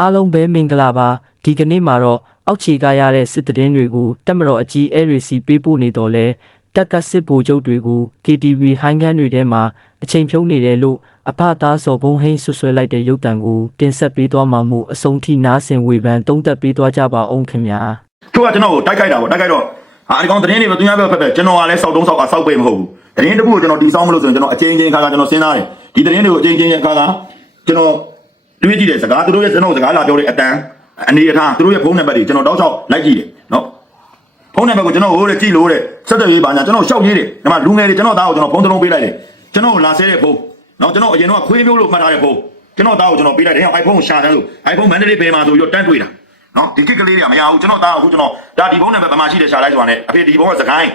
အားလုံးပဲမင်္ဂလာပါဒီကနေ့မှာတော့အောက်ခြေကရတဲ့စစ်တရင်တွေကိုတက်မတော်အကြီးအဲရီစီပေးပို့နေတော့လဲတက်ကစစ်ဗိုလ်ချုပ်တွေကို KTV ဟိုင်းခန်းတွေထဲမှာအချိန်ဖြုံးနေတယ်လို့အဖသားစော်ဘုံဟိန်းဆွဆွဲလိုက်တဲ့ရုပ်တံကိုတင်ဆက်ပေးသွားမှာမို့အဆုံးထိနားဆင်ဝေဖန်တုံးသက်ပေးသွားကြပါအောင်ခင်ဗျာသူကကျွန်တော်ကိုတိုက်ခိုက်တာပေါ့တိုက်ခိုက်တော့ဟာဒီကောင်သတင်းတွေပဲသူများပဲဖက်ဖက်ကျွန်တော်ကလည်းစောက်တုံးစောက်ကစောက်ပေမဟုတ်ဘူးသတင်းတစ်ခုကိုကျွန်တော်တီးဆောင်မလို့ဆိုရင်ကျွန်တော်အချင်းချင်းခါခါကျွန်တော်စဉ်းစားတယ်ဒီသတင်းတွေကိုအချင်းချင်းခါခါကျွန်တော် တွေးကြည့်တယ်စကားသူတို့ရဲ့ကျွန်တော်စကားလာပြောတဲ့အတန်းအနေအထားသူတို့ရဲ့ဖုန်းနံပါတ်တွေကျွန်တော်တောက်ချောက်လိုက်ကြည့်တယ်နော်ဖုန်းနံပါတ်ကိုကျွန်တော်ဟိုတဲ့ကြည့်လို့တဲ့ဆက်သွယ်ရေးပါညာကျွန်တော်ရှောက်ရေးတယ်ဒီမှာလူငယ်တွေကျွန်တော်သားကိုကျွန်တော်ဖုန်းတစ်လုံးပေးလိုက်တယ်ကျွန်တော်လာဆဲတဲ့ဖုန်းနော်ကျွန်တော်အရင်တော့ခွေးမျိုးလို့မှတ်ထားတဲ့ဖုန်းကျွန်တော်သားကိုကျွန်တော်ပေးလိုက်တယ် iPhone ကိုရှာတယ်လို့ iPhone မန္တလေးဘယ်မှာဆိုပြီးတော့တန်းတွေ့တာနော်ဒီကစ်ကလေးတွေကမရဘူးကျွန်တော်သားအခုကျွန်တော်ဒါဒီဘုန်းနံပါတ်ဗမာရှိတယ်ရှာလိုက်ဆိုတာနဲ့အဖေဒီဘုန်းကစကိုင်း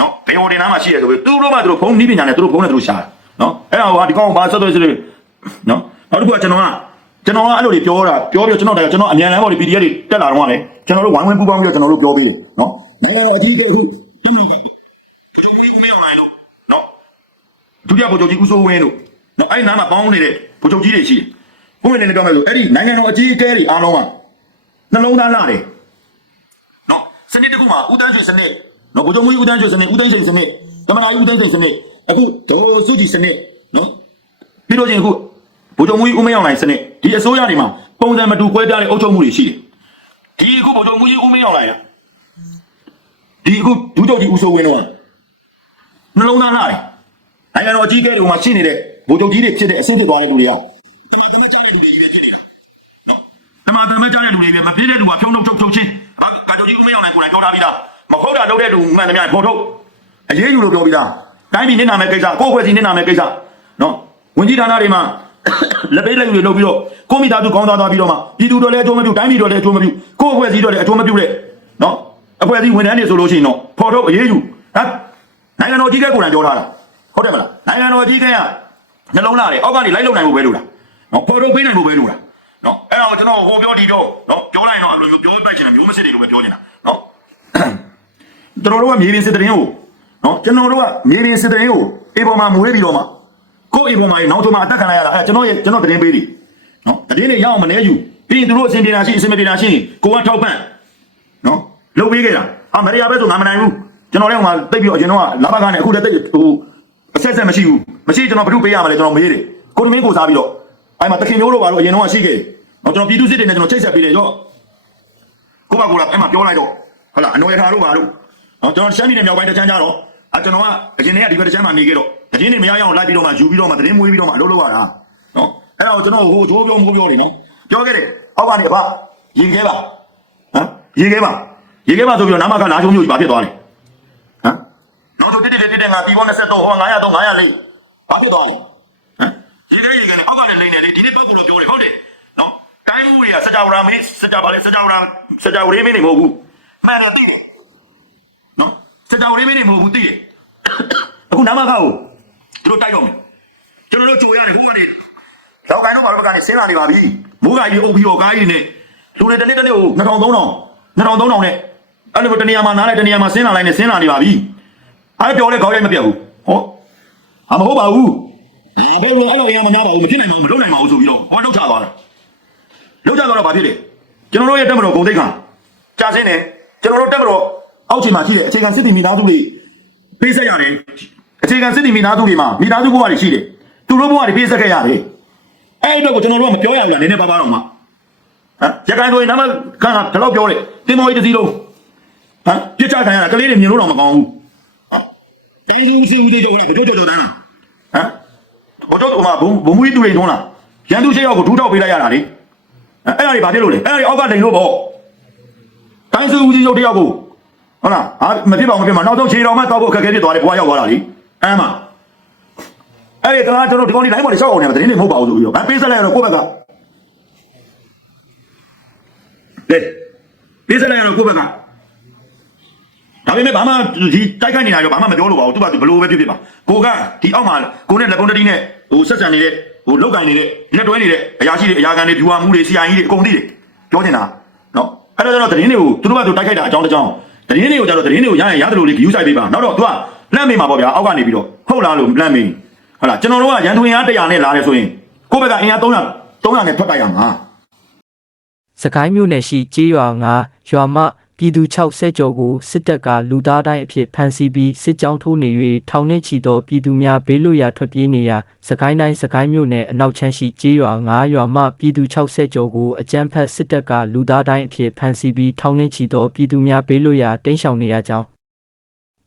နော်ဘေဟိုတင်နားမှာရှိတယ်ဆိုပြီးသူတို့မှသူတို့ဖုန်းနီးပညာနဲ့သူတို့ဖုန်းနဲ့သူတို့ရှာတယ်နော်အဲ့ဒါဟိုဟာဒီကောင်ကဘာဆက်သွယ်စလို့နော်နောက်တစ်ခုကကျွန်တော်က ကျွန်တော်ကအဲ့လိုတွေပြောတာပြောပြီးကျွန်တော်တည်းကျွန်တော်အမြန်လမ်းပေါ်ဒီ PDF တွေတက်လာတော့ကလည်းကျွန်တော်တို့ဝိုင်းဝန်းပူပေါင်းပြီးတော့ကျွန်တော်တို့ပြောပေးတယ်နော်နိုင်ငံတော်အကြီးအကဲအခုညမလို့ကဘုချုပ်ကြီးဦးမင်းအောင်လိုင်းတို့နော်ဒုတိယဘုချုပ်ကြီးဦးစိုးဝင်းတို့နော်အဲ့ဒီနားမှာပေါင်းနေတဲ့ဘုချုပ်ကြီးတွေရှိတယ်ဘုန်းကြီးလည်းပြောမယ်ဆိုအဲ့ဒီနိုင်ငံတော်အကြီးအကဲတွေအားလုံးကနှလုံးသားလာတယ်နော်စနစ်တစ်ခုမှာဦးတန်းရွှေစနစ်နော်ဗိုလ်ချုပ်မူကြီးဦးတန်းရွှေစနစ်ဦးသိန်းစိန်စနစ်ကမနာကြီးဦးသိန်းစိန်စနစ်အခုဒေါ်စုကြည်စနစ်နော်ပြီးတော့ချင်းအခု ဗိုလ်ချုပ်မူကြီးဦးမင်းအောင်လိုင်စနစ်ဒီအစိုးရတွေမှာပုံစံမတူကွဲပြားတဲ့အုပ်ချုပ်မှုတွေရှိတယ်ဒီအခုဗိုလ်ချုပ်မူကြီးဦးမင်းအောင်လိုင်ကဒီအခုဒုချုပ်ကြီးဦးစိုးဝင်းတော့နှလုံးသားလာတယ်နိုင်ငံတော်အကြီးအကဲတွေမှာရှိနေတဲ့ဗိုလ်ချုပ်ကြီးတွေဖြစ်တဲ့အဆင့်ဖြစ်သွားတဲ့လူတွေကတမန်တော်ကြားတဲ့လူတွေကြီးပဲဖြစ်နေတာအမှန်တမ်းပဲကြားတဲ့လူတွေပဲမဖြစ်တဲ့လူကဖြုံးထုတ်ထုတ်ထုတ်ချင်းကာတိုကြီးဦးမင်းအောင်နိုင်ကိုယ်တိုင်ပြောထားပြီးသားမဟုတ်တာလုပ်တဲ့လူမှန်သမျှဖော်ထုတ်အရေးယူလို့ပြောပြီးသားတိုင်းပြည်နစ်နာမဲ့ကိစ္စကိုယ့်အဖွဲ့အစည်းနစ်နာမဲ့ကိစ္စနော်ဝင်ကြီးဌာနတွေမှာ လက်ပေးလက်ယူတွေလုပ်ပြီးတော့ကိုမိသားစုကောင်းသားသွားပြီးတော့မှပြည်သူတို့လည်းအကျိုးမပြုတိုင်းပြည်တို့လည်းအကျိုးမပြုကိုယ့်အဖွဲ့အစည်းတို့လည်းအကျိုးမပြုတဲ့နော်အဖွဲ့အစည်းဝန်ထမ်းတွေဆိုလို့ရှိရင်တော့ဖော်ထုတ်အရေးယူဟမ်နိုင်ငံတော်ကြီးကကိုယ်တိုင်ပြောထားတာဟုတ်တယ်မလားနိုင်ငံတော်ကြီးကကနှလုံးသားတယ်အောက်ကနေလိုက်လုံနိုင်ဖို့ပဲလို့လားနော်ဖော်ထုတ်ပေးနိုင်ဖို့ပဲလို့လားနော်အဲ့ဒါကိုကျွန်တော်ဟိုပြောဒီတော့နော်ပြောလိုက်တော့အဲ့လိုမျိုးပြောပိုက်ချင်တယ်မျိုးမစစ်တွေလိုပဲပြောနေတာနော်ကျွန်တော်တို့ကမြေပြင်စစ်တရင်ကိုနော်ကျွန်တော်တို့ကမြေပြင်စစ်တရင်ကိုအေပေါ်မှာမွေးပြီးတော့မှ ကိုယ့်အေပေါ်မှာနောက်ဆုံးမှအတက်ခံလိုက်ရတာအဲ့ကျွန်တော်ရဲ့ကျွန်တော်တရင်ပေးတယ်နော်တရင်တွေရအောင်မနေယူပြီးရင်သူတို့အစင်ပြေတာရှိအစင်မပြေတာရှိရင်ကိုကထောက်ပံ့နော်လုပ်ပေးခဲ့တာဟာမရရပဲဆိုငါမနိုင်ဘူးကျွန်တော်လည်းဟိုမှာတိတ်ပြီးတော့အရင်တော့လာဘကနေအခုလည်းတိတ်ဟိုအဆက်ဆက်မရှိဘူးမရှိကျွန်တော်ဘ ᱹ ပေးရမှာလဲကျွန်တော်မေးတယ်ကိုတမင်းကိုစားပြီးတော့အဲ့မှာတခင်မျိုးတို့ပါတော့အရင်တော့ရှိခဲ့တယ်တော့ကျွန်တော်ပြည်သူစစ်တွေနဲ့ကျွန်တော်ချိတ်ဆက်ပေးတယ်ရောကိုပါကိုလာအဲ့မှာပြောလိုက်တော့ဟုတ်လားအနော်ရထားတို့ပါတို့နော်ကျွန်တော်ရှမ်းပြည်နယ်မြောက်ပိုင်းတချမ်းကြတော့အကျွန်တော်ကအရင်ကဒီဘက်တချမ်းမှာနေခဲ့တော့ တချင်းနေမရအောင်လိုက်ပြီးတော့မှယူပြီးတော့မှသတင်းမွေးပြီးတော့မှအလုပ်လုပ်ရတာနော်အဲ့ဒါကိုကျွန်တော်ဟိုဂျိုးပြောမိုးပြောနေနော်ပြောခဲ့တယ်အောက်ကနေအဖရေခဲပါဟမ်ရေခဲပါရေခဲပါဆိုပြီးတော့နာမကလာချုံမျိုးကြီးဘာဖြစ်သွားလဲဟမ်နောက်ဆိုတိတိတိတိငါပြီးပေါ်23ဟော900 3 900လေးဘာဖြစ်သွားလဲဟမ်ရေခဲရေခဲနဲ့အောက်ကလည်းလိမ့်နေလေဒီနေ့ပတ်ကူတော့ပြောတယ်ဟုတ်တယ်နော်တိုင်းမှုတွေကစကြဝဠာမင်းစကြပါလေစကြဝဠာစကြဝဠာမင်းတွေမဟုတ်ဘူးမှန်တယ်သိတယ်နော်စကြဝဠာမင်းတွေမဟုတ်ဘူးသိတယ်အခုနာမခါကို သူတို့တိုက်တော့မယ်ကျွန်တော်တို့ကြိုရတယ်ဟိုကနေလောက်ကိုင်းတော့ဘာလို့ကနေဆင်းလာနေပါပြီမိုးကကြီးအုပ်ပြီးတော့ကားကြီးနဲ့လူတွေတစ်နေ့တစ်နေ့ကို2000 3000 2000 3000နဲ့အဲ့လိုတနေရာမှာနားလိုက်တနေရာမှာဆင်းလာလိုက်နဲ့ဆင်းလာနေပါပြီအဲ့ပြောလဲခေါင်းရိုက်မပြတ်ဘူးဟောဟာမဟုတ်ပါဘူးဘယ်လိုအဲ့လိုရမနာပါဘူးမဖြစ်နိုင်ပါဘူးမလုပ်နိုင်ပါဘူးဆိုပြီးတော့ဟောလောက်ချသွားတာလောက်ချသွားတော့ဘာဖြစ်လဲကျွန်တော်တို့ရဲ့တက်မတော်ဂုံတိတ်ခါကြာစင်းတယ်ကျွန်တော်တို့တက်မတော်အောက်ခြေမှာရှိတဲ့အခြေခံစစ်တီမိသားစုတွေပေးဆက်ရတယ် အခြေခံစစ်တီမိသားစုတွေမှာမိသားစုဘဝတွေရှိတယ်သူတို့ဘဝတွေပေးဆက်ခဲ့ရတယ်အဲ့အတွက်ကိုကျွန်တော်တို့ကမပြောရဘူးလားနည်းနည်းပါးပါတော့မှဟမ်ရခိုင်ဆိုရင်နာမခန်းကဒီလောက်ပြောတယ်တင်မောကြီးတစ်စီးလုံးဟမ်ပြစ်ချခံရတာကလေးတွေမြင်လို့တော့မကောင်းဘူးဟမ်တိုင်းစုစီဦးတွေတော့ဘယ်လိုကြောက်ကြောက်တန်းဟမ်ဘိုးတို့ကဘုံဘုံမူကြီးတူတွေထုံးလာရန်သူရှေ့ရောက်ကိုဒူးထောက်ပေးလိုက်ရတာလေအဲ့အဲ့ဒါတွေဘာဖြစ်လို့လဲအဲ့ဒါတွေအောက်ကတိန်လို့ပေါ့တိုင်းစုဦးကြီးရုပ်တယောက်ကိုဟုတ်လားအာမဖြစ်ပါဘူးမဖြစ်ပါနောက်ဆုံးခြေတော်မှတောက်ဖို့အခက်အခဲဖြစ်သွားတယ်ဘွားရောက်သွားတာလေ အမ်းမအဲ့ဒီကကျွန်တော်ဒီကောင်ဒီတိုင်းပေါ်ရှောက်အောင်နေမှာတင်းနေမဟုတ်ပါဘူးဆိုပြီးတော့ဗပေးဆက်လိုက်ရတော့ကိုယ့်ဘက်ကလေပေးဆက်လိုက်ရတော့ကိုယ့်ဘက်ကဒါပေမဲ့ဘာမှဒီတိုက်ခိုက်နေတာရောဘာမှမပြောလို့ပါဘူးသူကဘလို့ပဲဖြစ်ဖြစ်ပါကိုကဒီအောက်မှာကိုနဲ့လက်ကုန်းတတိနဲ့ဟိုဆက်ဆံနေတဲ့ဟိုလောက်ကင်နေတဲ့လက်တွဲနေတဲ့အရာရှိတွေအရာခံတွေဖြူဟာမှုတွေစီအိုင်ကြီးတွေအကုန်သိတယ်ပြောနေတာနော်အဲ့တော့ကျွန်တော်သတင်းတွေကိုသူတို့ကသူတိုက်ခိုက်တာအကြောင်းတစ်ကြောင်းသတင်းတွေကိုကျတော့သတင်းတွေကိုရရင်ရတယ်လို့လေဂယူးဆိုင်ပေးပါနောက်တော့သူက လန့်မေးမှာပေါ့ဗျာအောက်ကနေပြီးတော့ဟုတ်လားလို့လန့်မေးဟုတ်လားကျွန်တော်တို့ကရန်ထွင်အား100နဲ့လာတယ်ဆိုရင်ကိုယ့်ဘက်ကအင်အား300 300နဲ့ထွက်တိုက်ရမှာစကိုင်းမြို့နယ်ရှိကြေးရွာငါရွာမပြည်သူ60ကျော်ကိုစစ်တပ်ကလူသားတိုင်းအဖြစ်ဖမ်းဆီးပြီးစစ်ကြောင်းထိုးနေ၍ထောင်နှင့်ချီသောပြည်သူများဘေးလွတ်ရာထွက်ပြေးနေရာစကိုင်းတိုင်းစကိုင်းမြို့နယ်အနောက်ချမ်းရှိကြေးရွာငါရွာမပြည်သူ60ကျော်ကိုအကြမ်းဖက်စစ်တပ်ကလူသားတိုင်းအဖြစ်ဖမ်းဆီးပြီးထောင်နှင့်ချီသောပြည်သူများဘေးလွတ်ရာတိမ်းရှောင်နေရကြောင်း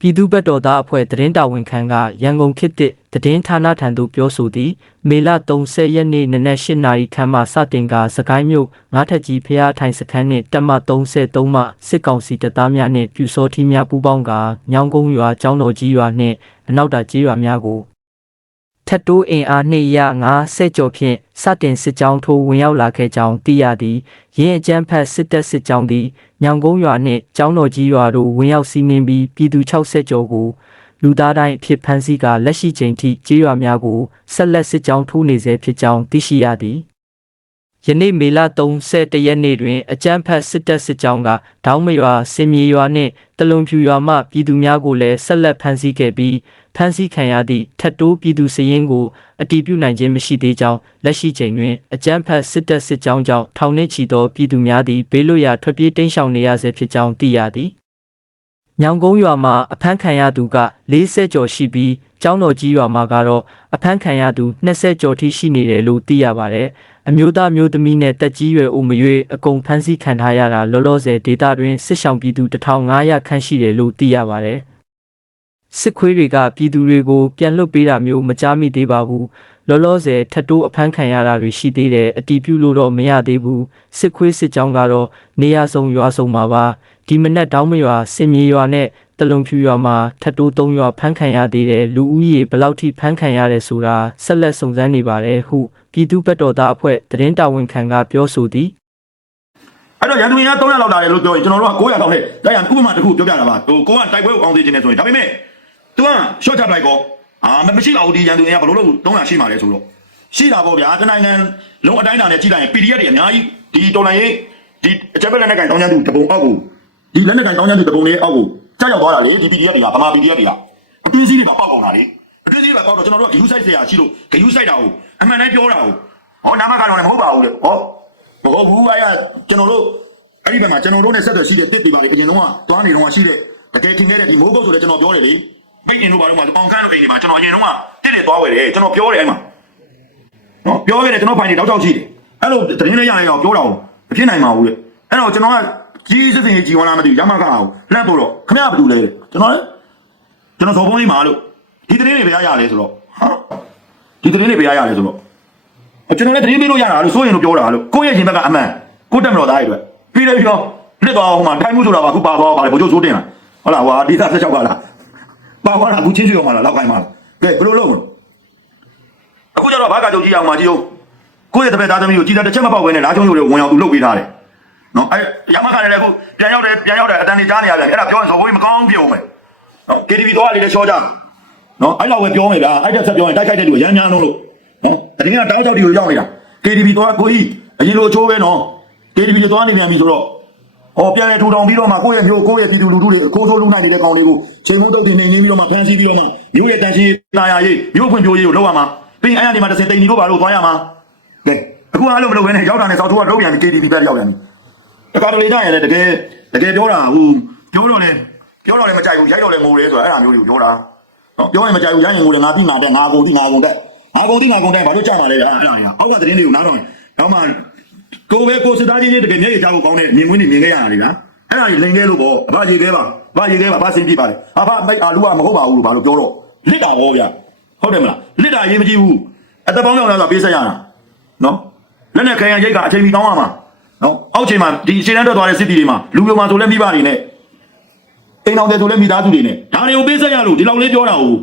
ပြည်သူ့ဘက်တော်သားအဖွဲ့သတင်းတာဝန်ခံကရန်ကုန်ခေတ်သစ်သတင်းဌာနထံသို့ပြောဆိုသည်မေလ30ရက်နေ့နနက်8နာရီခန့်မှစတင်ကစကိုင်းမြို့ငါးထက်ကြီးဖျားထိုင်စခန်းနှင့်တက်မ33မှစစ်ကောင်စီတပ်သားများနှင့်ပြူစောထီးများပူးပေါင်းကညောင်ကုန်းရွာကျောင်းတော်ကြီးရွာနှင့်အနောက်တာကြီးရွာများကို ထက်တိုးအင်အား2ရ9ဆက်ကျော်ဖြင့်စတင်စစ်ကြောင်းထိုးဝင်ရောက်လာခဲ့ကြောင်းသိရသည်ရင်းအကြမ်းဖက်စစ်တပ်စစ်ကြောင်းသည်ညောင်ကုန်းရွာနှင့်ကျောင်းတော်ကြီးရွာတို့ဝင်ရောက်စီးနင်းပြီးပြည်သူ60ကျော်ကိုလူသားတိုင်းအဖြစ်ဖမ်းဆီးကလက်ရှိချိန်ထိကြေးရွာများကိုဆက်လက်စစ်ကြောင်းထိုးနေဆဲဖြစ်ကြောင်းသိရှိရသည်ယနေ့မေလ31ရက်နေ့တွင်အကြမ်းဖက်စစ်တပ်စစ်ကြောင်းကဒေါင်းမရွာစင်မြေရွာနှင့်တလွန်ဖြူရွာမှပြည်သူများကိုလည်းဆက်လက်ဖမ်းဆီးခဲ့ပြီး ဖမ်းဆီးခံရသည့်ထက်တိုးပြည်သူစည်ရင်းကိုအတည်ပြုနိုင်ခြင်းမရှိသေးကြောင်းလက်ရှိချိန်တွင်အကြမ်းဖက်စစ်တပ်စစ်ကြောင်းကြောင့်ထောင်နှင့်ချီသောပြည်သူများသည်ဘေးလွတ်ရာထွက်ပြေးတိမ်းရှောင်နေရဆဲဖြစ်ကြောင်းသိရသည်ညောင်ကုန်းရွာမှာအဖမ်းခံရသူက40ကျော်ရှိပြီးကျောင်းတော်ကြီးရွာမှာကတော့အဖမ်းခံရသူ20ကျော်ထိရှိနေတယ်လို့သိရပါတယ်။အမျိုးသားမျိုးသမီးနဲ့တက်ကြီးရွယ်အိုမရွေးအကုန်ဖမ်းဆီးခံထားရတာလောလောဆယ်ဒေတာတွင်စစ်ဆောင်ပြည်သူ1500ခန့်ရှိတယ်လို့သိရပါတယ်။ စစ်ခွေးတွေကပြည်သူတွေကိုပြန်လွတ်ပေးတာမျိုးမကြားမိသေးပါဘူး။လောလောဆယ်ထပ်တိုးအဖမ်းခံရတာတွေရှိသေးတယ်အတီးပြုလို့တော့မရသေးဘူး။စစ်ခွေးစစ်ကြောင်းကတော့နေရာစုံရွာစုံမှာပါ။ဒီမနက်တောင်းမရွာစင်မြေရွာနဲ့တလုံဖြူရွာမှာထပ်တိုး၃ရွာဖမ်းခံရသေးတယ်လူဦးရေဘယ်လောက်ထိဖမ်းခံရတယ်ဆိုတာဆက်လက်စုံစမ်းနေပါတယ်ဟုပြည်သူ့ဘက်တော်သားအဖွဲ့သတင်းတာဝန်ခံကပြောဆိုသည်အဲ့တော့ရန်သူရင်းသား300လောက်လာတယ်လို့ပြောရင်ကျွန်တော်တို့က900လောက်နဲ့ဒါရဥပမာတစ်ခုပြောပြတာပါဟိုကိုကတိုက်ပွဲကိုအောင်သိခြင်းနဲ့ဆိုရင်ဒါပေမဲ့ तू က short cut လိုက်ကောအာမရှိပါဘူးဒီရန်သူရင်းကဘလို့လို့300ရှိမှလဲဆိုတော့ရှိတာပေါ့ဗျာတနိုင်ငံလုံးအတိုင်းအတာနဲ့ကြည့်လိုက်ရင် PDF တွေအများကြီးဒီတော်လိုင်းရေးဒီအချက်ပဲလက်နဲ့ကင်တောင်းချမ်းသူတပုံအောက်ကိုဒီလက်နဲ့ကင်တောင်းချမ်းသူတပုံလေးအောက်ကိုကြောက်ရောက်သွားတာလေဒီ PDF တွေကဗမာ PDF တွေကအတင်းစည်းတွေကပေါက်ကုန်တာလေအတင်းစည်းတွေကပေါက်တော့ကျွန်တော်တို့က GU site ဆရာရှိလို့ GU site တာကိုအမှန်တမ်းပြောတာကိုဟောနာမကတော့လည်းမဟုတ်ပါဘူးလေဟောမဟုတ်ဘူးအဲ့ဒါကျွန်တော်တို့အဲ့ဒီဘက်မှာကျွန်တော်တို့နဲ့ဆက်သွယ်ရှိတဲ့တစ်တွေပါလေအရင်တော့ကသွားနေတော့ရှိတဲ့တကယ်ထင်ခဲ့တဲ့ဒီမိုးကုတ်ဆိုလည်းကျွန်တော်ပြောတယ်လေ မိတ်ရင်တို့ဘာလို့မှအောင်ခန်းတို့အိမ်တွေမှာကျွန်တော်အရင်တော့ကတစ်တွေသွားဝယ်တယ်ကျွန်တော်ပြောတယ်အဲ့မှာနော်ပြောခဲ့တယ်ကျွန်တော်ဖိုင်တွေတောက်တောက်ရှိတယ်အဲ့လိုသတင်းလေးရရင်တော့ပြောတာကိုမဖြစ်နိုင်ပါဘူးလေအဲ့တော့ကျွန်တော်ကကြီးစစ်စင်ကြီးကြီးဝင်လာမသိဘူးရမခအောင်လှမ်းပို့တော့ခမရဘာလုပ်လဲကျွန်တော်လေကျွန်တော်ဇော်ဖုံးလေးမှာလို့ဒီသတင်းတွေဘယ်ရရလဲဆိုတော့ဟာဒီသတင်းတွေဘယ်ရရလဲဆိုတော့ကျွန်တော်လည်းသတင်းပေးလို့ရတာလို့စိုးရင်လို့ပြောတာလို့ကိုယ့်ရဲ့ရင်ဘက်ကအမှန်ကိုယ့်တက်မတော်သားတွေအတွက်ပြီးတယ်ပြောလက်သွားဟိုမှာထိုင်မှုဆိုတာကခုပါသွားပါလေဘိုးကျိုးစိုးတင်လာဟုတ်လားဟွာဒီသားဆက်ချောက်ကလား ပါသွားတာအခုချင်းချွေအောင်မလားလောက်ခိုင်းပါလားကဲဘယ်လိုလုပ်မလဲအခုကျတော့ဘာကကြုံကြည့်အောင်မကြည့်အောင်ကိုယ့်ရဲ့တပည့်သားသမီးကိုကြည်တာတစ်ချက်မပေါက်ဘဲနဲ့လာချုံရုံတွေဝင်အောင်သူလုပ်ပေးထားတယ်နော်အဲရမခါလည်းအခုပြန်ရောက်တယ်ပြန်ရောက်တယ်အတန်နေကြားနေရပြန်အဲ့ဒါပြောရင်ဇော်ဘိုးကြီးမကောင်းပြုံးမယ်နော် KTV သွားလေးလည်းချောကြနော်အဲ့လောက်ပဲပြောမယ်ဗျာအဲ့တက်ဆက်ပြောရင်တိုက်ခိုက်တဲ့လူရမ်းများလုံးလို့နော်အတင်းကတောင်းချောက်တီကိုရောက်နေတာ KTV သွားကိုကြီးအရင်လိုအချိုးပဲနော် KTV ကိုသွားနေပြန်ပြီဆိုတော့ ဟောပြန်လေထူထောင်ပြီးတော့မှကိုယ့်ရဲ့မျိုးကိုယ့်ရဲ့ပြည်သူလူထုတွေအခိုးဆိုးလူနိုင်နေတဲ့ကောင်တွေကိုချိန်မုံတုတ်တင်နေနေပြီးတော့မှဖမ်းဆီးပြီးတော့မှမျိုးရဲ့တန်ရှင်းတာယာရေးမျိုးဖွံ့ဖြိုးရေးကိုလုပ်ရမှာပြီးရင်အဲ့ရနေမှာတစ်စင်တိန်ဒီတို့ဘာလို့သွားရမှာကဲအခုအဲ့လိုမလုပ်ဘဲနဲ့ရောက်တာနဲ့စောက်ထိုးကတော့ပြန်ပြီ KTV ဘက်ရောက်ပြန်ပြီတခါတလေကြရင်လည်းတကယ်တကယ်ပြောတာဟိုပြောတော့လေပြောတော့လည်းမကြိုက်ဘူးရိုက်တော့လည်းငိုတယ်ဆိုတာအဲ့ဒါမျိုးတွေကိုပြောတာနော်ပြောရင်မကြိုက်ဘူးရိုက်ရင်ငိုတယ်ငါပြီးငါတက်ငါကုန်တိငါကုန်တက်ငါကုန်တိငါကုန်တက်ဘာလို့ကြောက်ပါလဲအဲ့ဒါတွေကအောက်ကသတင်းတွေကိုနားတော့တော့မှ ကိုပဲကိုစစ်သားချင်းချင်းတကယ်မျက်ရည်ကြောက်ကောင်းတဲ့မြင်ကွင်းတွေမြင်ခဲ့ရတာလေဗျာအဲ့ဒါကြီးလိန်ခဲ့လို့ပေါ့အဘရေခဲပါဘာရေခဲပါဘာစင်ပြပါလေအဘမိတ်အာလူကမဟုတ်ပါဘူးလို့ဘာလို့ပြောတော့လစ်တာပေါ့ဗျာဟုတ်တယ်မလားလစ်တာရေးမကြည့်ဘူးအသက်ပေါင်းရောက်လာဆိုပေးဆက်ရတာနော်လက်နဲ့ခံရရိတ်ကအချိန်မီကောင်းရမှာနော်အောက်ချိန်မှာဒီအခြေတန်းထွက်သွားတဲ့စစ်တီတွေမှာလူပြုံမှာဆိုလဲမိဘတွေနဲ့အိမ်အောင်တဲ့ဆိုလဲမိသားစုတွေနဲ့ဒါတွေကိုပေးဆက်ရလို့ဒီလောက်လေးပြောတာကို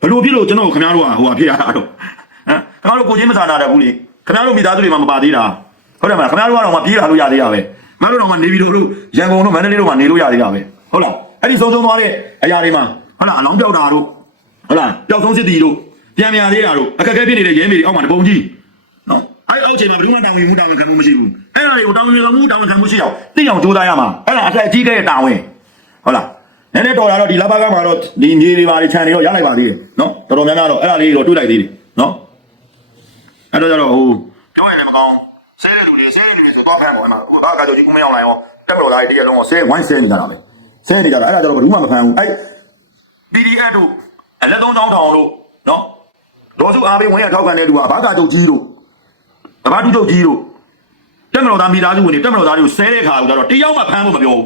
ဘယ်လိုဖြစ်လို့ကျွန်တော်ခင်ဗျားတို့ကဟိုဟာဖြစ်ရတာတော့ဟမ်ခင်ဗျားတို့ကိုချင်းမစာနာတယ်ဘူးလေခင်ဗျားတို့မိသားစုတွေမှာမပါသေးတာ ဟုတ်တယ်မလားခင်ဗျားတို့ကတော့မပြေးလာလို့ရသေးတာပဲခင်ဗျားတို့တော့မှနေပြီးတော့လို့ရန်ကုန်တို့မန္တလေးတို့မှာနေလို့ရသေးတာပဲဟုတ်လားအဲ့ဒီဆုံးဆုံးသွားတဲ့အရာတွေမှာဟုတ်လားအလောင်းပြောက်တာတို့ဟုတ်လားပျောက်ဆုံးစစ်တီတို့ပြန်ပြန်သေးတာတို့အခက်အခဲဖြစ်နေတဲ့ရဲမေတွေအောက်မှာတပုံကြီးနော်အဲ့အောက်ချိန်မှာဘယ်သူမှတာဝန်မှုတာဝန်ခံမှုမရှိဘူးအဲ့ဒါတွေကိုတာဝန်ခံမှုတာဝန်ခံမှုရှိအောင်သိအောင်ကြိုးစားရမှာအဲ့ဒါအဆက်အကြီးကဲတာဝန်ဟုတ်လားနည်းနည်းတော်လာတော့ဒီလဘကမှာတော့ဒီမြေတွေပါတွေခြံတွေတော့ရလိုက်ပါသေးတယ်နော်တော်တော်များများတော့အဲ့ဒါလေးတော့တွေးလိုက်သေးတယ်နော်အဲ့တော့ကျတော့ဟိုပြောရင်လည်းမကောင်းစ ဆဲတဲ့လူတွေဆဲတဲ့လူတွေဆိုတော့ဖမ်းပေါ့အမအခုဘာကာကြောကြီးဦးမင်းအောင်လိုင်းရောတက်မလို့သားတွေတကယ်လုံးကိုဆဲဝိုင်းဆဲနေကြတာပဲဆဲနေကြတာအဲ့ဒါကြတော့ဘယ်သူမှမဖမ်းဘူးအဲ့ PDF တို့အလက်သုံးချောင်းထောင်လို့နော်ဒေါ်စုအားပေးဝင်ရထောက်ခံတဲ့လူကဘာကာကြောကြီးတို့တဘာတူချုပ်ကြီးတို့တက်မလို့သားမိသားစုဝင်တွေတက်မလို့သားတွေကိုဆဲတဲ့ခါကျတော့တယောက်မှဖမ်းဖို့မပြောဘူး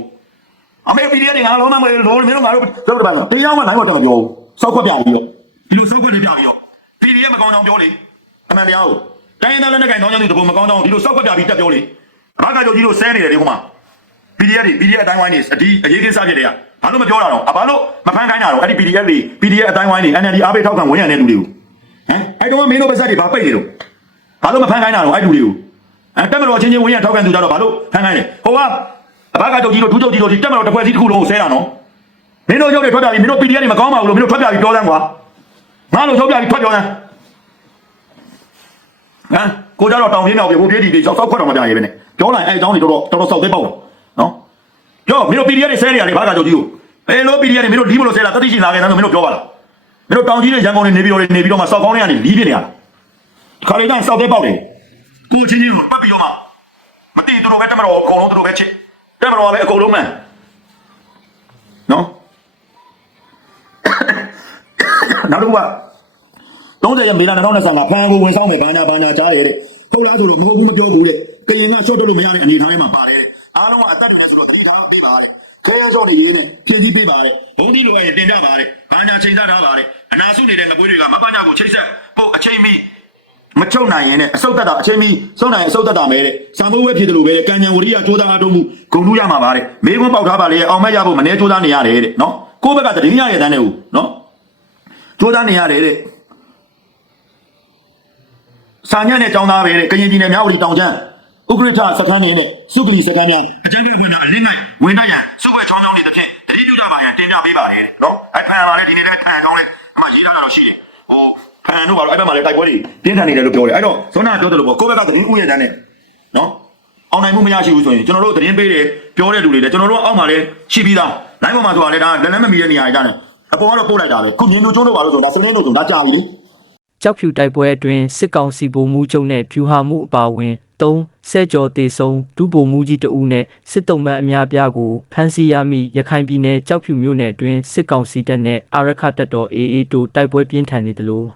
အမေ PDF တွေငါလုံးမမလို့လုံးမင်းတို့ငါတို့တို့တပတ်တယောက်မှနိုင်တော့တယ်မပြောဘူးစောက်ခွက်ပြပြီးတော့ဒီလိုစောက်ခွက်တွေပြပြီးတော့ PDF မကောင်းအောင်ပြောလေအမှန်တရားကို တိုင်းရင်းသားလက်နက်ကိုင်တောင်းကြတဲ့ဘုံမကောင်းအောင်ဒီလိုစောက်ခွက်ပြပြီးတက်ပြောလေဘာကာကြောကြီးတို့ဆဲနေတယ်ဒီဟိုမှာ PDF တွေ PDF အတိုင်းဝိုင်းတွေအဒီအရေးကိစ္စဖြစ်တွေကဘာလို့မပြောတာတော့အဘာလို့မဖမ်းခိုင်းတာတော့အဲ့ဒီ PDF တွေ PDF အတိုင်းဝိုင်းတွေ NLD အားပေးထောက်ခံဝင်ရတဲ့လူတွေကိုဟမ်အဲ့တော့မင်းတို့ပါစက်တွေဘာပိတ်နေတော့ဘာလို့မဖမ်းခိုင်းတာတော့အဲ့လူတွေကိုအဲတက်မတော်ချင်းချင်းဝင်ရထောက်ခံသူကြတော့ဘာလို့ဖမ်းခိုင်းလဲဟိုကအဘာကတုတ်ကြီးတို့ဒုတုတ်ကြီးတို့ဒီတက်မတော်တစ်ဖွဲ့စီတစ်ခုလုံးကိုဆဲတာနော်မင်းတို့ရုပ်တွေထွက်ပြပြီးမင်းတို့ PDF တွေမကောင်းပါဘူးလို့မင်းတို့ထွက်ပြပြီးပြောစမ်းကွာငါတို့ထုတ်ပြပြီးထွက်ပြောစမ်း ဟမ်ကိုကြတော့တောင်ပြင်းမြောက်ပြဟိုပြေးဒီပြေးချောက်ဆောက်ခွက်တော့မပြရဲပဲနဲ့ပြောလိုက်အဲ့အကြောင်းတွေတော်တော်တော်တော်စောက်သေးပေါ့နော်ရောမင်းတို့ PDF တွေဆဲနေရတယ်ဘာကကြောက်ကြီးကိုဘယ်လို PDF တွေမင်းတို့ဒီမလို့ဆဲတာတတိရှိလာခဲ့တယ်ဆိုမင်းတို့ပြောပါလားမင်းတို့တောင်ကြီးတွေရန်ကုန်တွေနေပြီးတော့နေပြီးတော့မှစောက်ကောင်းတွေကနေလီးပြနေရတာခါလေးကစောက်သေးပေါက်တယ်ကိုချင်းချင်းကိုပတ်ပြီးတော့မှမတိသူတို့ပဲတက်မတော်အကုန်လုံးသူတို့ပဲချစ်တက်မတော်ပဲအကုန်လုံးမှန်နော်နောက်တစ်ခုက 30ရက်မေလ2025ဖန်ကိုဝင်ဆောင်မယ်ဘာညာဘာညာကြားတယ်တဲ့ဟုတ်လားဆိုတော့မဟုတ်ဘူးမပြောဘူးတဲ့ကရင်ကရှော့တက်လို့မရတဲ့အနေအထားလေးမှာပါတယ်တဲ့အားလုံးကအသက်တွေနဲ့ဆိုတော့သတိထားပေးပါတဲ့ခဲရရှော့နေရင်းနဲ့ဖြည့်ဆည်းပေးပါတဲ့ဘုံဒီလိုရဲ့တင်ပြပါတဲ့ဘာညာချိန်သားထားပါတဲ့အနာစုနေတဲ့ငပွေးတွေကမပညာကိုချိတ်ဆက်ပို့အချိန်မီမချုပ်နိုင်ရင်နဲ့အဆုတ်တက်တာအချိန်မီစုံနိုင်အဆုတ်တက်တာမဲတဲ့စံမိုးဝဲဖြစ်တယ်လို့ပဲတဲ့ကံဉဏ်ဝရိယကြိုးစားအားထုတ်မှုဂုဏ်ထူးရမှာပါတဲ့မေးခွန်းပေါက်ထားပါလေအောင်မဲ့ရဖို့မနေကြိုးစားနေရတယ်တဲ့နော်ကိုယ့်ဘက်ကတည်ရရဲ့တန်းတဲ့ဟုတ်နော်ကြိုးစားနေရတယ်တဲ့ စာညက်နဲ့ចောင်းသားပဲတဲ့ကရင်ပြည်နယ်မြောက်ဦးတောင်ကျန်းဥပရိထစခန်းနေနဲ့စုကလီစခန်းများအကျဉ်းချုပ်ကအလင်းနိုင်ဝင်နိုင်ရစုခွဲချောင်းချောင်းနေတစ်ဖြင့်တတိယကြပါရတင်ပြပေးပါလေနော်အဲ့ဖန်ပါလေဒီနေ့လည်းဖန်ကောင်းလေဒီမှာရှိတာတော့ရှိတယ်ဟိုဖန်တို့ပါတော့အဲ့ဘက်မှာလည်းတိုက်ပွဲတွေပြင်းထန်နေတယ်လို့ပြောတယ်အဲ့တော့ဇွန်နာပြောတယ်လို့ပေါ့ကိုယ့်ဘက်ကသတင်းဥယျာဉ်တန်းနဲ့နော်အောင်နိုင်မှုမရရှိဘူးဆိုရင်ကျွန်တော်တို့သတင်းပေးတယ်ပြောတဲ့လူတွေလည်းကျွန်တော်တို့အောက်မှာလည်းရှိပြီးသားလိုင်းပေါ်မှာဆိုတာလည်းဒါလည်းလည်းမမီတဲ့နေရာတွေကြတယ်အပေါ်ကတော့ပို့လိုက်တာပဲခုမြင်းတို့ကျိုးတို့ပါလို့ဆိုတော့ဒါစနေတို့ဆိုတာကြာပြီလေ ကြောက်ဖြူတိုက်ပွဲအတွင်းစစ်ကောင်စီဗိုလ်မှူးချုပ်နဲ့ဖြူဟာမှုအပါအဝင်၃ဆဲကြော်တေဆုံးဒုဗိုလ်မှူးကြီးတဦးနဲ့စစ်တုံးမန်အများပြားကိုဖမ်းဆီးရမိရခိုင်ပြည်နယ်ကြောက်ဖြူမြို့နယ်အတွင်းစစ်ကောင်စီတပ်နဲ့အာရခတပ်တော် AA တို့တိုက်ပွဲပြင်းထန်နေတယ်လို့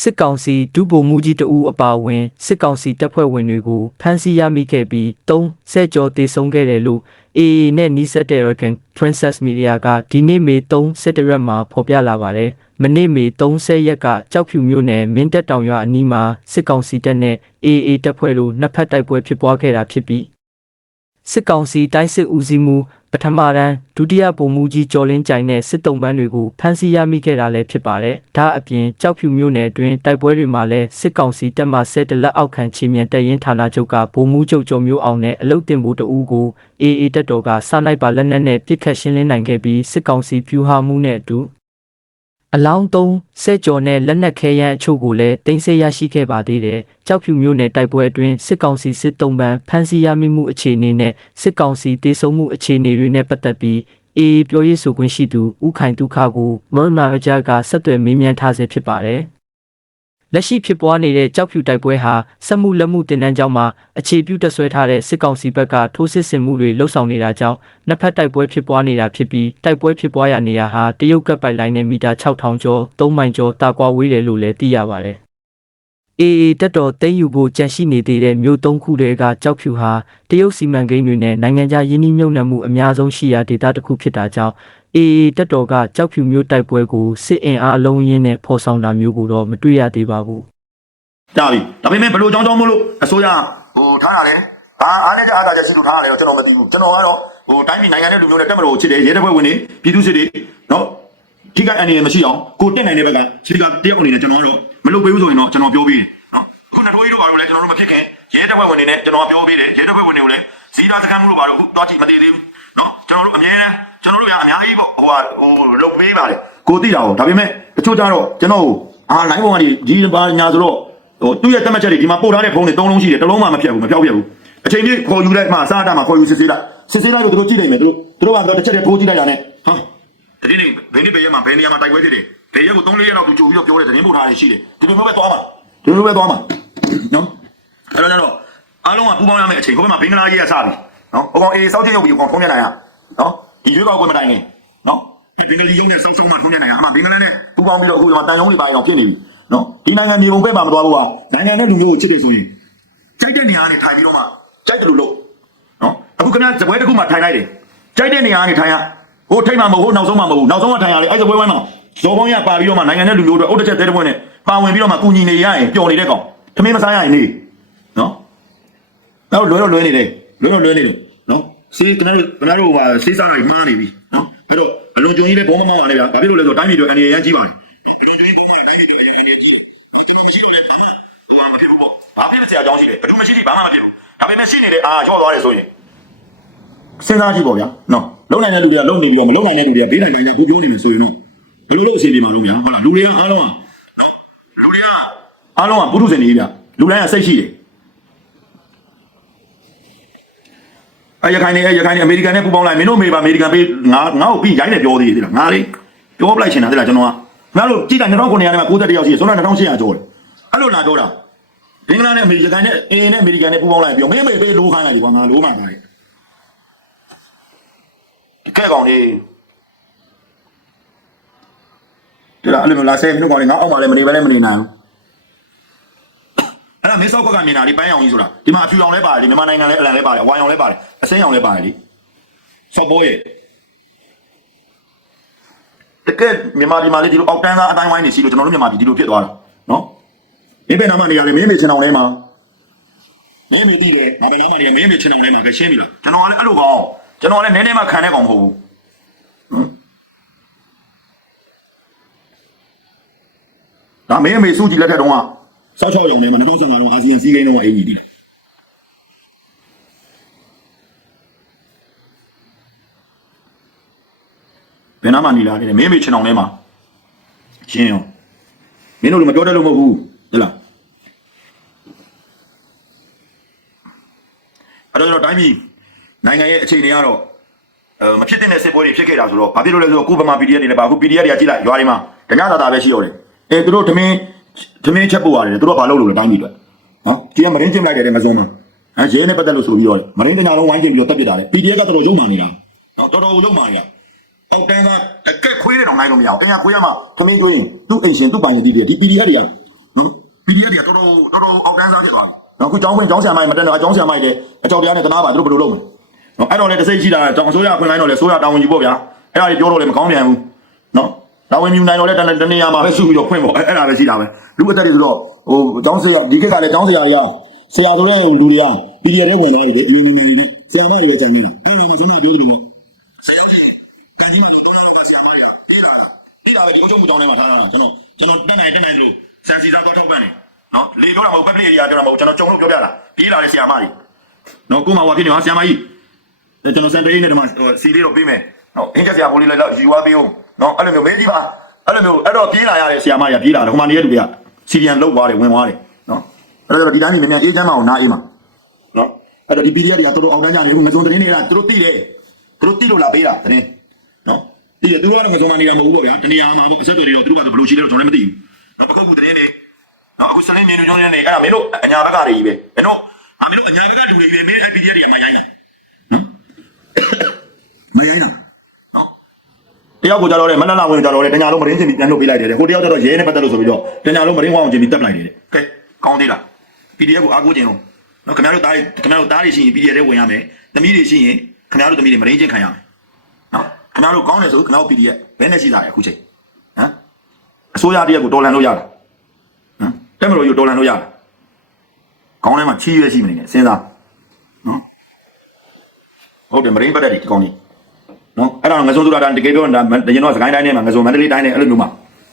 စစ်ကောင်စီဒုဗိုလ်မှူးကြီးတဦးအပါအဝင်စစ်ကောင်စီတပ်ဖွဲ့ဝင်တွေကိုဖမ်းဆီးရမိခဲ့ပြီး၃ဆဲကြော်တေဆုံးခဲ့တယ်လို့ AA နဲ့နီးစပ်တဲ့ American Princess Media ကဒီနေ့မေ3 17ရက်မှာဖော်ပြလာပါတယ်။ မနေ့မေ30ရက်ကကြောက်ဖြူမြို့နယ်မင်းတပ်တောင်ရွာအနီးမှာစစ်ကောင်စီတပ်နဲ့ AA တပ်ဖွဲ့တို့နှစ်ဖက်တိုက်ပွဲဖြစ်ပွားခဲ့တာဖြစ်ပြီးစစ်ကောင်စီတိုင်းစစ်ဦးစီးမှုပထမတန်းဒုတိယဗိုလ်မှူးကြီးကျော်လင်းကြိုင်နဲ့စစ်တုံးပန်းတွေကိုဖမ်းဆီးရမိခဲ့တာလည်းဖြစ်ပါတယ်။ဒါအပြင်ကြောက်ဖြူမြို့နယ်အတွင်းတိုက်ပွဲတွေမှာလည်းစစ်ကောင်စီတပ်မှဆက်တလက်အောက်ခံချင်းမြန်တပ်ရင်းဌာနချုပ်ကဗိုလ်မှူးချုပ်ကျော်မျိုးအောင်နဲ့အလုတ်တင်ဘူးတဦးကို AA တပ်တော်ကစားလိုက်ပါလက်နက်နဲ့ပြစ်ခတ်ရှင်းလင်းနိုင်ခဲ့ပြီးစစ်ကောင်စီဖြူဟာမှုနဲ့အတူ အလောင်းသုံးဆဲကြော်နဲ့လက်နက်ခဲယမ်းအချို့ကိုလည်းတင်ဆက်ရရှိခဲ့ပါသေးတယ်။ကြောက်ဖြူမျိုးနယ်တိုက်ပွဲအတွင်းစစ်ကောင်စီစစ်တုံးပန်းဖမ်းဆီးရမိမှုအခြေအနေနဲ့စစ်ကောင်စီတေဆုံးမှုအခြေအနေတွေနဲ့ပတ်သက်ပြီးအေးပြောရေးဆိုခွင့်ရှိသူဥခိုင်ဒုက္ခကိုမော်နာအကြကဆက်သွယ်မေးမြန်းထားဆဲဖြစ်ပါတယ်။ လက်ရှိဖြစ်ပွားနေတဲ့ကြောက်ဖြူတိုက်ပွဲဟာစက်မှုလက်မှုတင်နန်းကျောင်းမှာအခြေပြုတက်ဆွဲထားတဲ့စစ်ကောင်စီဘက်ကထိုးစစ်ဆင်မှုတွေလှုပ်ဆောင်နေတာကြောင့်နှစ်ဖက်တိုက်ပွဲဖြစ်ပွားနေတာဖြစ်ပြီးတိုက်ပွဲဖြစ်ပွားရနေရာဟာတရုတ်ကပ်ပိုက်လိုင်းနဲ့မီတာ6000ကျော်3မိုင်ကျော်တာကွာဝေးတယ်လို့လည်းသိရပါတယ်။ AA တက်တော်သိမ်းယူဖို့ကြံရှိနေသေးတဲ့မြို့သုံးခုတည်းကကြောက်ဖြူဟာတရုတ်စီမံကိန်းတွေနဲ့နိုင်ငံခြားယင်းနှိမ့်ညွတ်နှံမှုအများဆုံးရှိရာဒေသတစ်ခုဖြစ်တာကြောင့် AA တက်တော်ကကြောက်ဖြူမြို့တိုက်ပွဲကိုစစ်အင်အားအလုံးရင်းနဲ့ဖော်ဆောင်တာမျိုးကိုတော့မတွေ့ရသေးပါဘူးကြပြီဒါပေမဲ့ဘလို့ကြောင်းကြောင်းမလို့အစိုးရဟိုထားရတယ်ဘာအားနဲ့ကြအားသာချက်ရှိလို့ထားရတယ်ကျွန်တော်မသိဘူးကျွန်တော်ကတော့ဟိုတိုင်းပြည်နိုင်ငံနဲ့လူမျိုးနဲ့တက်မလို့ချစ်တယ်ရဲတပ်ဖွဲ့ဝင်တွေပြည်သူစစ်တွေနော် ထိခိုက်အနေနဲ့မရှိအောင်ကိုတက်နိုင်တဲ့ဘက်ကခြေကတယောက်အနေနဲ့ကျွန်တော်ကတော့မလုပ်ပေးဘူးဆိုရင်တော့ကျွန်တော်ပြောပြီးတယ်နော်အခုနှစ်ထိုးကြီးတို့ဘာလို့လဲကျွန်တော်တို့မဖြစ်ခင်ရဲတပ်ဖွဲ့ဝင်တွေနဲ့ကျွန်တော်ပြောပေးတယ်ရဲတပ်ဖွဲ့ဝင်တွေကိုလည်းဇီတာစကန်မှုလို့ဘာလို့အခုသွားကြည့်မသိသေးဘူးနော်ကျွန်တော်တို့အမြဲတမ်းကျွန်တော်တို့ကအများကြီးပေါ့ဟိုဟာဟိုလုပ်ပေးပါလေကိုသိတာဟုတ်ဒါပေမဲ့တချို့ကြတော့ကျွန်တော်အာလိုင်းပေါ်ကနေဒီပါညာဆိုတော့ဟိုသူ့ရဲ့တက်မှတ်ချက်တွေဒီမှာပို့ထားတဲ့ဖုန်းတွေ၃လုံးရှိတယ်တစ်လုံးမှမဖြတ်ဘူးမဖြောက်ပြတ်ဘူးအချိန်ပြည့်ခေါ်ယူလိုက်မှစားတာမှခေါ်ယူစစ်ဆေးလိုက်စစ်ဆေးလိုက်လို့သူတို့ကြည့်နိုင်မယ်သူတို့သူတို့ကတော့တစ်ချက်တည်းထိုးကြည့်လိုက်တာနဲ့ဟာ တတိနေဘယ်နေ့ဘယ်ရက်မှာဘယ်နေရာမှာတိုက်ပွဲဖြစ်တယ်ဘယ်ရက်ကို၃၄ရက်လောက်သူကြိုပြီးတော့ပြောတယ်သတင်းပို့ထားတယ်ရှိတယ်ဒီလိုမျိုးပဲသွားမှာဒီလိုမျိုးပဲသွားမှာနော်အဲ့တော့ကျတော့အားလုံးကပူပေါင်းရမယ့်အချိန်ကိုဘယ်မှာဘင်္ဂလားရေးရစပြီနော်ဟိုကောင်အေးစောက်ချင်းရုပ်ပြီးဟိုကောင်ထုံးပြနိုင်ရနော်ဒီရွေးကောက်ပွဲမတိုင်ခင်နော်ဘင်္ဂလီရုံးနဲ့စောက်စောက်မှထုံးပြနိုင်ရအမှဘင်္ဂလားနဲ့ပူပေါင်းပြီးတော့အခုဒီမှာတန်ရုံးတွေပါအောင်ဖြစ်နေပြီနော်ဒီနိုင်ငံမြေပုံပဲမှာမသွားဘူးကနိုင်ငံနဲ့လူမျိုးကိုချစ်တယ်ဆိုရင်ကြိုက်တဲ့နေရာကနေထိုင်ပြီးတော့မှကြိုက်တယ်လို့လို့နော်အခုခင်ဗျာဇပွဲတစ်ခုမှထိုင်လိုက်တယ်ကြိုက်တဲ့နေရာကနေထိုင်ရ ဟိုထိတ်မှမဟုတ်ဟိုနောက်ဆုံးမှမဟုတ်နောက်ဆုံးမှထိုင်ရလေအဲ့ဇပွဲဝိုင်းမှာဇော်ပေါင်းရပါပြီးတော့မှနိုင်ငံနဲ့လူမျိုးတွေအုတ်တစ်ချက်တဲတစ်ပွဲနဲ့ပါဝင်ပြီးတော့မှကုညီနေရရင်ပျော်နေတဲ့ကောင်သမင်းမစားရရင်နေနော်တော့လွယ်တော့လွယ်နေတယ်လွယ်တော့လွယ်နေတယ်နော်စေးကနတို့ကနတို့ဟာစေးစားတွေမှားနေပြီနော်အဲ့တော့အလွန်ကြုံကြီးတဲ့ဘုံမမောင်းရနေဗျာဘာဖြစ်လို့လဲဆိုတော့တိုင်းပြည်တွေအနေရန်ကြီးပါလေအလွန်ကြုံကြီးဘုံမတိုင်းပြည်တွေအနေရန်ကြီးတယ်ကျွန်တော်မရှိလို့လည်းဘာမှဟိုမဖြစ်ဘူးပေါ့ဘာဖြစ်လဲဆရာကြောင်းရှိတယ်ဘယ်သူမရှိသေးဘာမှမဖြစ်ဘူးဒါပေမဲ့ရှိနေတယ်အာချော့သွားတယ်ဆိုရင် စဉ်းစားကြည့်ပေါ့ဗျာနော်လုံနိုင်တဲ့လူတွေကလုံနေပြီးတော့မလုံနိုင်တဲ့လူတွေကဘေးနိုင်နိုင်တဲ့ကိုပြောနေမယ်ဆိုရင်တော့ဘယ်လိုလုပ်အဆင်ပြေမှာလို့ဗျာဟုတ်လားလူတွေကအားလုံးကလူတွေကအားလုံးကပုထုဇဉ်တွေဗျာလူတိုင်းကစိတ်ရှိတယ်အရခိုင်နေရခိုင်နေအမေရိကန်နဲ့ပူးပေါင်းလိုက်မင်းတို့အမေရိကန်အမေရိကန်ပေးငါငါ့ကိုပြီးရိုင်းနေပြောသေးတယ်လားငါလေးပြောပလိုက်ချင်တာတဲ့လားကျွန်တော်ကငါတို့ကြည့်တာ2900နဲ့မှ61ရောက်ရှိတယ်ဆိုတော့2800ကျော်တယ်အဲ့လိုလာပြောတာဘင်္ဂလားနဲ့အမေရိကန်နဲ့အင်းနဲ့အမေရိကန်နဲ့ပူးပေါင်းလိုက်ပြောမင်းမေပေးလိုခိုင်းလိုက်ဒီကွာငါလိုမှပါလေ ကဲကောင်လေးတဲ့လားအဲ့လိုမျိုးလာဆဲမင်းတို့ကောင်လေးငါအောက်မှာလည်းမနေပဲလည်းမနေနိုင်ဘူးအဲ့ဒါမင်းစောက်ကကမြင်တာဒီပန်းအောင်ကြီးဆိုတာဒီမှာအဖြူအောင်လဲပါတယ်ဒီမြန်မာနိုင်ငံလဲအလံလဲပါတယ်အဝိုင်အောင်လဲပါတယ်အစိမ်းအောင်လဲပါတယ်လေစောက်ဘောရဲ့တကယ်မြန်မာပြည်မှာလေဒီလိုအောက်တန်းသားအတိုင်းဝိုင်းနေရှိလို့ကျွန်တော်တို့မြန်မာပြည်ဒီလိုဖြစ်သွားတာနော်မင်းဘယ်နာမှနေရလဲမင်းမေချင်အောင်လဲမှာမင်းမေတည်တယ်ငါဘယ်နာမှနေရမင်းမေချင်အောင်လဲမှာပဲရှင်းပြီလားကျွန်တော်ကလည်းအဲ့လိုကောင် ကျွန်တော်ကလည်းနည်းနည်းမှခံတဲ့ကောင်မဟုတ်ဘူးဒါမင်းအမေစုကြည့်လက်ထက်တုန်းကစောက်ချောက်ရုံထဲမှာ2015တုန်းကအာဆီယံစီးကိန်းတုန်းကအင်ကြီးတည်တယ်ဘယ်နာမှနေလာနေတယ်မင်းအမေချင်အောင်လဲမှာရှင်းရောမင်းတို့လည်းမပြောတတ်လို့မဟုတ်ဘူးဟဲ့လားအဲ့တော့တိုင်းပြည် နိုင်ငံရဲ့အခြေအနေကတော့အဲမဖြစ်တဲ့စစ်ပွဲတွေဖြစ်ခဲ့တာဆိုတော့ဘာဖြစ်လို့လဲဆိုတော့ကိုဗမာ PDF တွေလည်းပါအခု PDF တွေကကြည့်လိုက်ရွာတွေမှာတ냐သာသာပဲရှိရတယ်အဲသူတို့ထမင်းထမင်းချက်ပို့ရတယ်သူတို့ဘာလုပ်လို့လဲတိုင်းပြည်အတွက်နော်ဒီကမရင်းကျင်းလိုက်တယ်တဲ့ငစုံမှာအဲရဲနဲ့ပတ်သက်လို့ဆိုပြီးတော့မရင်းတညာလုံးဝိုင်းကျင်းပြီးတော့တက်ပြစ်တာလေ PDF ကတော်တော်ရုံမာနေတာနော်တော်တော်ရုံမာနေတာအောက်တန်းကတကက်ခွေးတွေတော့နိုင်လို့မရအောင်အင်ရခွေးရမှာထမင်းကျွေးရင်သူ့အိမ်ရှင်သူ့ပိုင်ရည်တည်တယ်ဒီ PDF တွေကနော် PDF တွေကတော်တော်တော်တော်အောက်တန်းစားဖြစ်သွားပြီနော်အခုကျောင်းခွင့်ကျောင်းဆရာမကြီးမတက်တော့အကျောင်းဆရာမကြီးလည်းအကြောက်တရားနဲ့တနာပါသူတို့ဘယ်လိုလုပ်မလဲ နော်အဲ့တော့လေတစိမ့်ရှိတာတောင်အစိုးရခွင့်လိုင်းတော့လေစိုးရတာဝန်ယူဖို့ဗျာအဲ့ဒါကြီးပြောတော့လေမကောင်းပြန်ဘူးနော်တာဝန်ယူနိုင်တော့လေတနေရာမှာပဲစုပြီးတော့ခွင့်ပေါ့အဲ့အဲ့ဒါပဲရှိတာပဲလူအသက်တွေဆိုတော့ဟိုကျောင်းဆရာဒီခေတ်ကလည်းကျောင်းဆရာကြီးဆရာဆိုတဲ့လူတွေက PDF တွေဝင်သွားပြီလေအင်းကြီးကြီးနဲ့ဆရာမတွေပဲကြံနေတာအဲ့လိုမှဆုံးမပြောတယ်ပေါ့ဆရာကြီးကန်ကြီးမှာတော့တော့ကဆရာမတွေကပြေးလာတာပြေးလာပဲဒီအုပ်ချုပ်မှုတောင်းထဲမှာထားတာကျွန်တော်ကျွန်တော်တက်နိုင်တက်နိုင်လို့ဆန်စီသားတော့ထောက်ပံ့နေနော်လေပြောတာမဟုတ်ပက်ပလေးတွေကကျွန်တော်မဟုတ်ကျွန်တော်ကြုံလို့ပြောပြတာပြေးလာတဲ့ဆရာမကြီးနော်ကိုမဝါဖြစ်နေဟာဆရာမကြီး ကျွန်တော်စန်တရိတ်နဲ့ဒီမှာစီလေးတော့ပေးမယ်နော်အင်ဂျက်ဆရာဘိုးလေးလည်းယူသွားပေးဦးနော်အဲ့လိုမျိုးမေးကြည့်ပါအဲ့လိုမျိုးအဲ့တော့ပြေးလာရတဲ့ဆရာမကြီးပြေးလာတယ်ဟိုမှာနေတဲ့လူတွေကစီရီယန်လောက်သွားတယ်ဝင်သွားတယ်နော်အဲ့တော့ဒီတိုင်းမြန်မြန်အေးချမ်းမအောင်နားအေးမှာနော်အဲ့တော့ဒီ PDF တွေကတော်တော်အောင်တန်းကြနေဘူးငစုံတင်းတွေကသူတို့သိတယ်သူတို့သိလို့လာပေးတာတင်းနော်ဒီသူတို့ကတော့ငစုံမနေတာမဟုတ်ဘူးပေါ့ဗျာတနေရာမှာပေါ့အဆက်တွေတော့သူတို့ကဘယ်လိုရှိလဲတော့ကျွန်တော်လည်းမသိဘူးနော်ပခုတ်ကူတင်းတွေနော်အခုစလင်းမြင်လူကျုံးနေနေအဲ့ဒါမင်းတို့အညာဘက်ကတွေကြီးပဲမင်းတို့အမင်းတို့အညာဘက်ကလူတွေကြီးပဲမင်းအဲ့ PDF တွေကမရိုင်းတာနော် မရိုင်းတာနော်တယောက်ကိုကြတော့လေမနက်လာဝင်ကြတော့လေတညာလုံးမရင်းချင်းပြီးပြန်လုပ်ပေးလိုက်တယ်တဲ့ဟိုတယောက်ကြတော့ရဲနဲ့ပတ်သက်လို့ဆိုပြီးတော့တညာလုံးမရင်းဝအောင်ချင်းပြီးတက်လိုက်တယ်တဲ့ကဲကောင်းသေးလား PDF ကိုအားကိုးခြင်းလုံးနော်ခင်ဗျားတို့သားတွေခင်ဗျားတို့သားတွေရှိရင် PDF တွေဝင်ရမယ်သမီးတွေရှိရင်ခင်ဗျားတို့သမီးတွေမရင်းချင်းခံရမယ်နော်ခင်ဗျားတို့ကောင်းတယ်ဆိုခင်ဗျားတို့ PDF ဘယ်နဲ့ရှိတာလဲအခုချိန်ဟမ်အစိုးရတရက်ကိုတော်လန်လို့ရတာဟမ်တက်မလို့ယူတော်လန်လို့ရတာကောင်းထဲမှာချီးရွဲရှိမနေနဲ့စဉ်းစား ဟုတ်တယ်မရင်းပတ်တဲ့ဒီကောင်းကြီးနော်အဲ့ဒါငစုံသူတာတကယ်ပြောတာတရင်တော့စကိုင်းတိုင်းနဲ့မှာငစုံမန္တလေးတိုင်းနဲ့အဲ့လိုမျိုးမှာ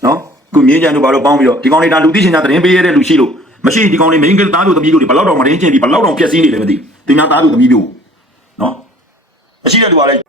နော်ခုမြင်းကြံတို့ဘာလို့ပေါင်းပြီးတော့ဒီကောင်းလေးဒါလူသိရှင်ညာတရင်ပေးရတဲ့လူရှိလို့မရှိဒီကောင်းလေးမင်းကသားတို့သမီးတို့တွေဘလောက်တော့မရင်းချင်းပြီးဘလောက်တော့ပြက်စီးနေတယ်မသိဘူးဒီများသားတို့သမီးတို့နော်မရှိတဲ့လူကလည်း